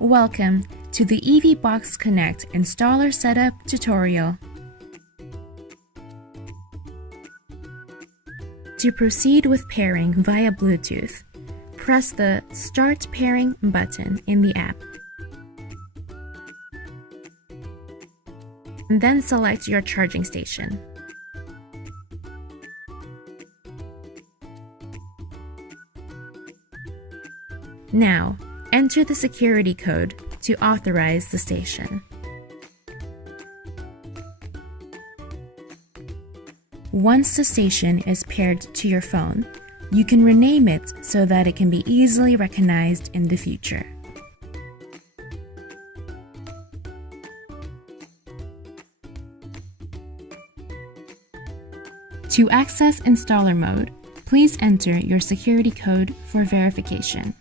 Welcome to the EVBox Connect installer setup tutorial. To proceed with pairing via Bluetooth, press the Start Pairing button in the app. And then select your charging station. Now, enter the security code to authorize the station. Once the station is paired to your phone, you can rename it so that it can be easily recognized in the future. To access installer mode, please enter your security code for verification.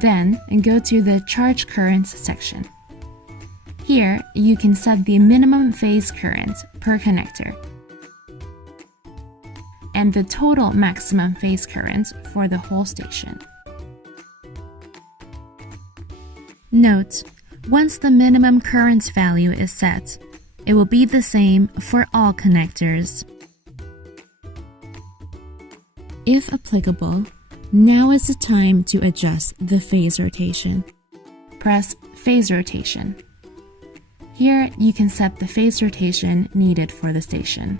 Then, go to the Charge Currents section. Here, you can set the minimum phase current per connector and the total maximum phase current for the whole station. Note, once the minimum current value is set, it will be the same for all connectors. If applicable, now is the time to adjust the phase rotation. Press Phase Rotation. Here, you can set the phase rotation needed for the station.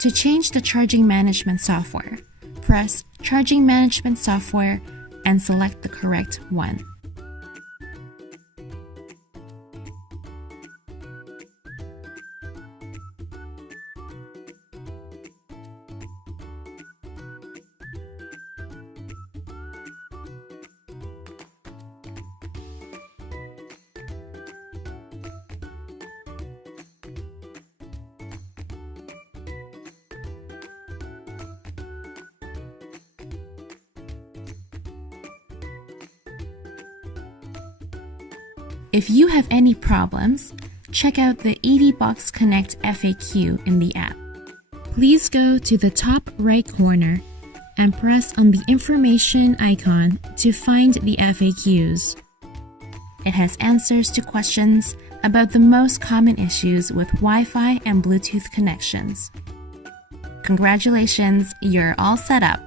To change the charging management software, press Charging Management Software and select the correct one. If you have any problems, check out the EVBox Connect FAQ in the app. Please go to the top right corner and press on the information icon to find the FAQs. It has answers to questions about the most common issues with Wi-Fi and Bluetooth connections. Congratulations, you're all set up!